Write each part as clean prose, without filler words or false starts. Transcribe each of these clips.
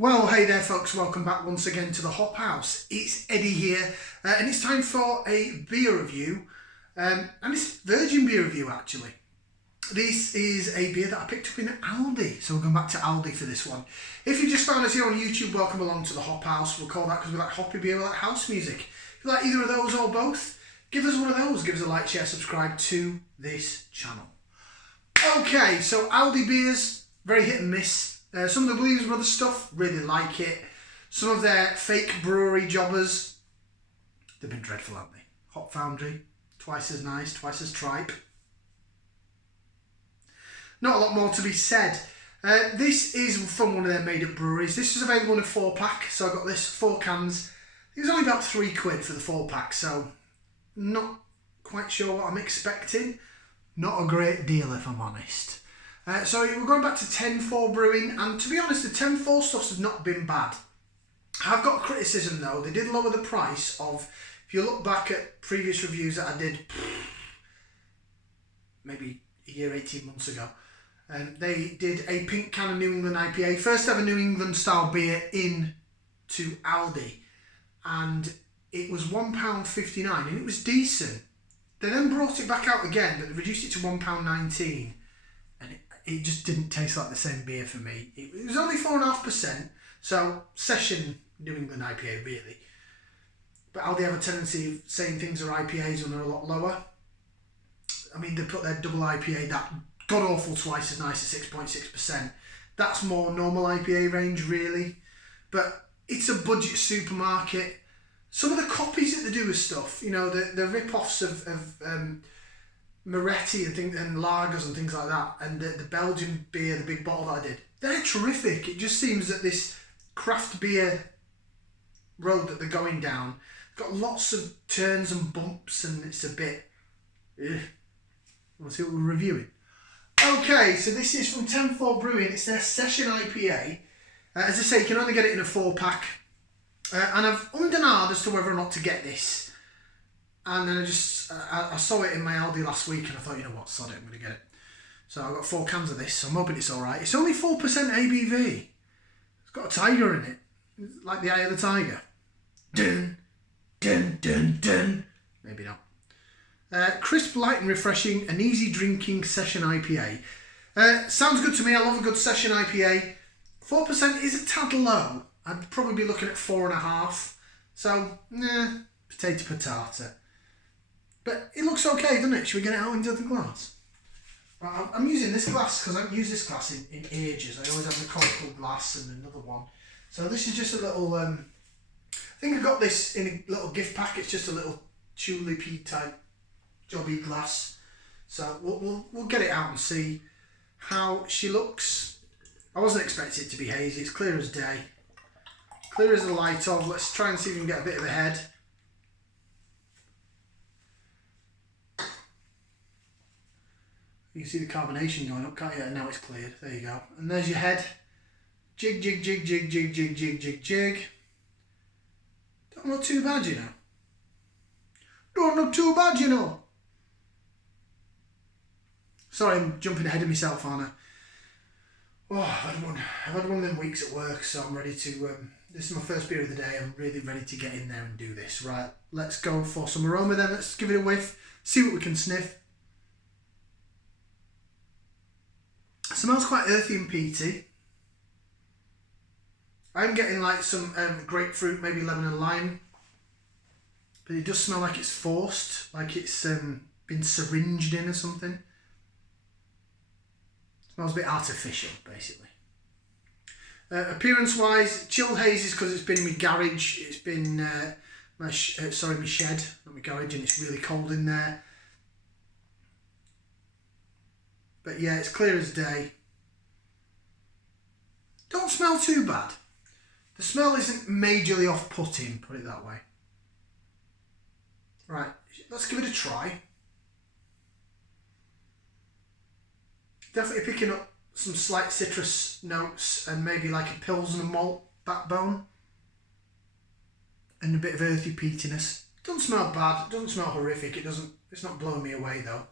Well, hey there folks, welcome back once again to the Hop House. It's Eddie here, and it's time for a beer review, and it's virgin beer review actually. This is a beer that I picked up in Aldi, so we're going back to Aldi for this one. If you just found us here on YouTube, welcome along to the Hop House. We'll call that because we like hoppy beer, we like house music. If you like either of those or both, give us one of those. Give us a like, share, subscribe to this channel. Okay, so Aldi beers, very hit and miss. Some of the Williams Brothers stuff, really like it. Some of their fake brewery jobbers, they've been dreadful, haven't they? Hop Foundry, twice as nice, twice as tripe. Not a lot more to be said. This is from one of their made-up breweries. This was available in a 4-pack, so I got this 4 cans. It was only about £3 for the 4-pack, so not quite sure what I'm expecting. Not a great deal, if I'm honest. So we're going back to 10-4 Brewing, and to be honest, the 10-4 stuff's not been bad. I've got a criticism though. They did lower the price of, if you look back at previous reviews that I did maybe a year, 18 months ago, they did a pink can of New England IPA, first ever New England style beer in to Aldi, and it was £1.59 and it was decent. They then brought it back out again, but they reduced it to £1.19. And it just didn't taste like the same beer for me. It was only 4.5%, so Session New England IPA really. But Aldi have a tendency of saying things are IPAs when they're a lot lower. I mean, they put their double IPA, that god-awful twice as nice at 6.6%. That's more normal IPA range really. But it's a budget supermarket. Some of the copies that they do of stuff, you know, the rip-offs of Moretti and lagers and things like that, and the Belgian beer, the big bottle that I did, they're terrific. It just seems that this craft beer road that they're going down, it's got lots of turns and bumps, and it's a bit we'll see what we're reviewing. Okay, so this is from 10-4 Brewing. It's their Session IPA. As I say, you can only get it in a 4-pack, and I've ummed and ahed as to whether or not to get this. And then I saw it in my Aldi last week and I thought, you know what, sod it, I'm going to get it. So I got 4 cans of this, so I'm hoping it's alright. It's only 4% ABV. It's got a tiger in it, it's like the eye of the tiger. Dun, dun, dun, dun. Maybe not. Crisp, light and refreshing, an easy drinking Session IPA. Sounds good to me, I love a good Session IPA. 4% is a tad low. I'd probably be looking at 4.5. So, potato. But it looks okay, doesn't it? Should we get it out into the glass? Right, I'm using this glass because I haven't used this glass in ages. I always have the conical glass and another one. So this is just a little, I think I got this in a little gift pack. It's just a little tulipy type jobby glass. So we'll get it out and see how she looks. I wasn't expecting it to be hazy. It's clear as day. Clear as the light of. Let's try and see if we can get a bit of a head. You can see the carbonation going up, can't you? And now it's cleared. There you go. And there's your head. Jig, jig, jig, jig, jig, jig, jig, jig, jig. Don't look too bad, you know. Don't look too bad, you know. Sorry, I'm jumping ahead of myself, aren't I? Oh, I've had one of them weeks at work, so I'm ready to... this is my first beer of the day. I'm really ready to get in there and do this. Right, let's go for some aroma then. Let's give it a whiff. See what we can sniff. Smells quite earthy and peaty. I'm getting like some grapefruit, maybe lemon and lime. But it does smell like it's forced, like it's been syringed in or something. Smells a bit artificial, basically. Appearance-wise, chilled hazes because it's been in my garage. It's been my shed, not my garage, and it's really cold in there. But yeah, it's clear as day. Don't smell too bad. The smell isn't majorly off-putting, put it that way. Right, let's give it a try. Definitely picking up some slight citrus notes and maybe like a Pilsner malt backbone. And a bit of earthy peatiness. Doesn't smell bad, it doesn't smell horrific, it's not blowing me away though.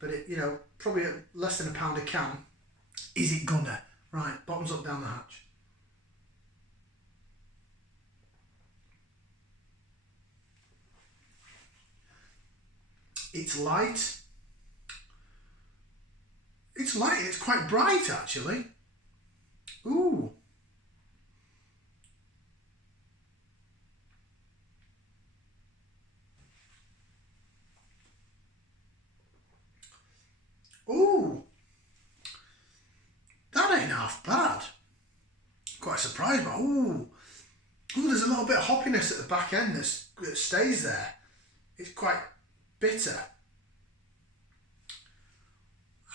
But it, probably at less than £1 a can. Is it gonna? Right, bottoms up down the hatch. It's light. It's light and it's quite bright actually. Ooh. Ooh. That ain't half bad. Quite surprised, but ooh. Ooh, there's a little bit of hoppiness at the back end that stays there. It's quite bitter.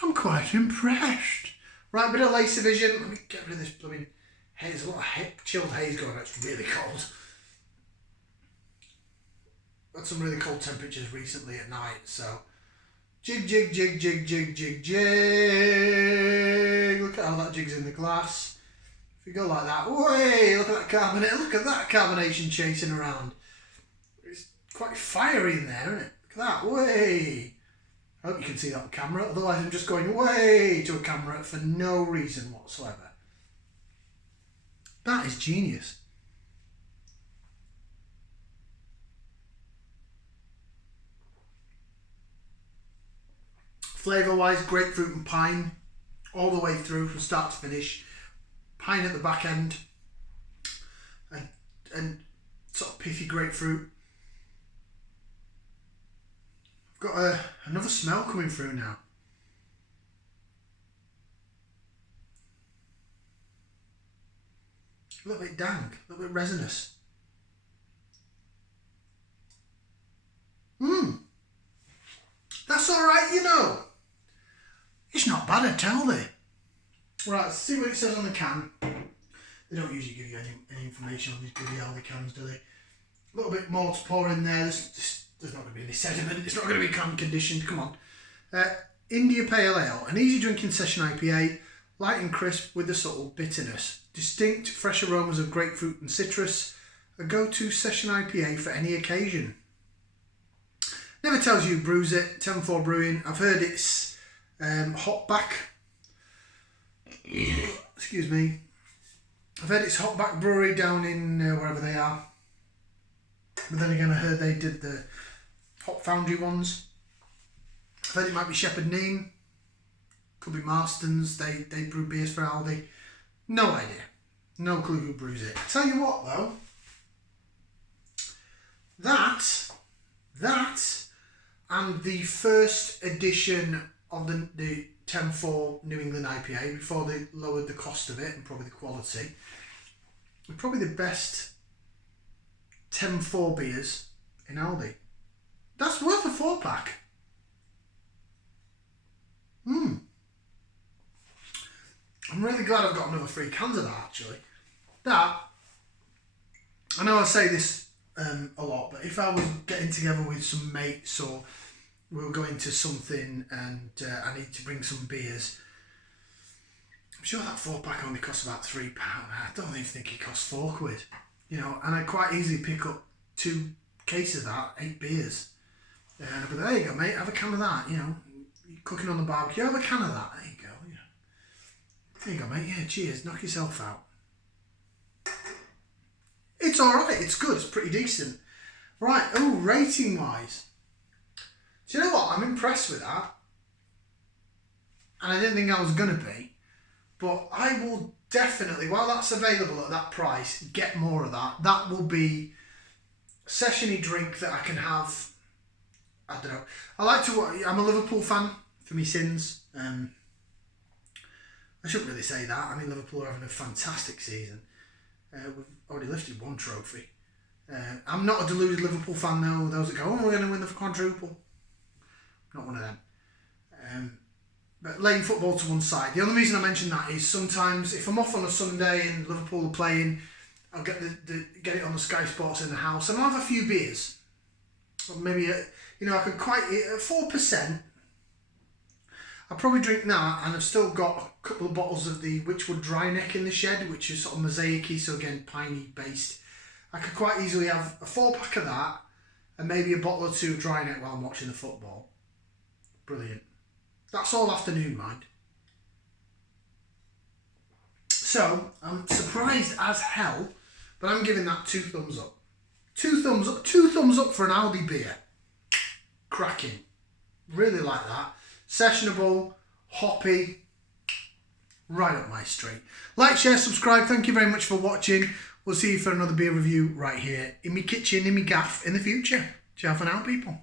I'm quite impressed. Right, bit of lace division. Let me get rid of this blooming haze. There's a lot of chilled haze going on. It's really cold. Had some really cold temperatures recently at night, so jig, jig, jig, jig, jig, jig, jig. Look at how that jigs in the glass. If you go like that, way, look at that carbonate. Look at that carbonation chasing around. It's quite fiery in there, isn't it? Look at that, way. I hope you can see that on camera, otherwise I'm just going way to a camera for no reason whatsoever. That is genius. Flavour wise, grapefruit and pine all the way through from start to finish. Pine at the back end and sort of pithy grapefruit. I've got another smell coming through now. A little bit dank, a little bit resinous. That's alright, you know. It's not bad at all, they. Right, let's see what it says on the can. They don't usually give you any information on these bloody Aldi cans, do they? A little bit more to pour in there. There's not going to be any sediment. It's not going to be can conditioned. Come on. India Pale Ale, an easy drinking session IPA, light and crisp with a subtle bitterness. Distinct fresh aromas of grapefruit and citrus. A go-to session IPA for any occasion. Never tells you who brews it. 10-4 Brewing. I've heard it's hopback. Excuse me. I've heard it's Hopback Brewery down in wherever they are. But then again, I heard they did the Hop Foundry ones. I've heard it might be Shepherd Neame. Could be Marston's. They brew beers for Aldi. No idea. No clue who brews it. I tell you what though. That and the first edition of the 10-4 New England IPA before they lowered the cost of it and probably the quality. Probably the best 10-4 beers in Aldi. That's worth a 4-pack. I'm really glad I've got another 3 cans of that actually. That, I know I say this a lot, but if I was getting together with some mates or we were going to something and I need to bring some beers, I'm sure that 4-pack only costs about £3. I don't even think it costs £4. You know, and I quite easily pick up 2 cases of that, 8 beers. And I'll be like, there you go, mate, have a can of that. You know, you're cooking on the barbecue, have a can of that. There you go. You know. There you go, mate. Yeah, cheers. Knock yourself out. It's alright, it's good, it's pretty decent. Right, oh, rating wise. Do you know what? I'm impressed with that. And I didn't think I was going to be. But I will definitely, while that's available at that price, get more of that. That will be a session-y drink that I can have. I don't know. I'm a Liverpool fan for me sins. I shouldn't really say that. I mean, Liverpool are having a fantastic season. We've already lifted 1 trophy. I'm not a deluded Liverpool fan though. Those that go, oh, we're going to win the quadruple. Not one of them. But laying football to one side. The only reason I mention that is sometimes if I'm off on a Sunday and Liverpool are playing, I'll get get it on the Sky Sports in the house and I'll have a few beers. Or maybe I could quite at 4%. I'll probably drink that, and I've still got a couple of bottles of the Witchwood Dry Neck in the shed, which is sort of mosaic-y, so again piney based. I could quite easily have a 4-pack of that and maybe a bottle or 2 of Dry Neck while I'm watching the football. Brilliant. That's all afternoon, mind. So, I'm surprised as hell, but I'm giving that 2 thumbs up. 2 thumbs up. 2 thumbs up for an Aldi beer. Cracking. Really like that. Sessionable, hoppy, right up my street. Like, share, subscribe. Thank you very much for watching. We'll see you for another beer review right here in my kitchen, in my gaff in the future. Ciao for now, people.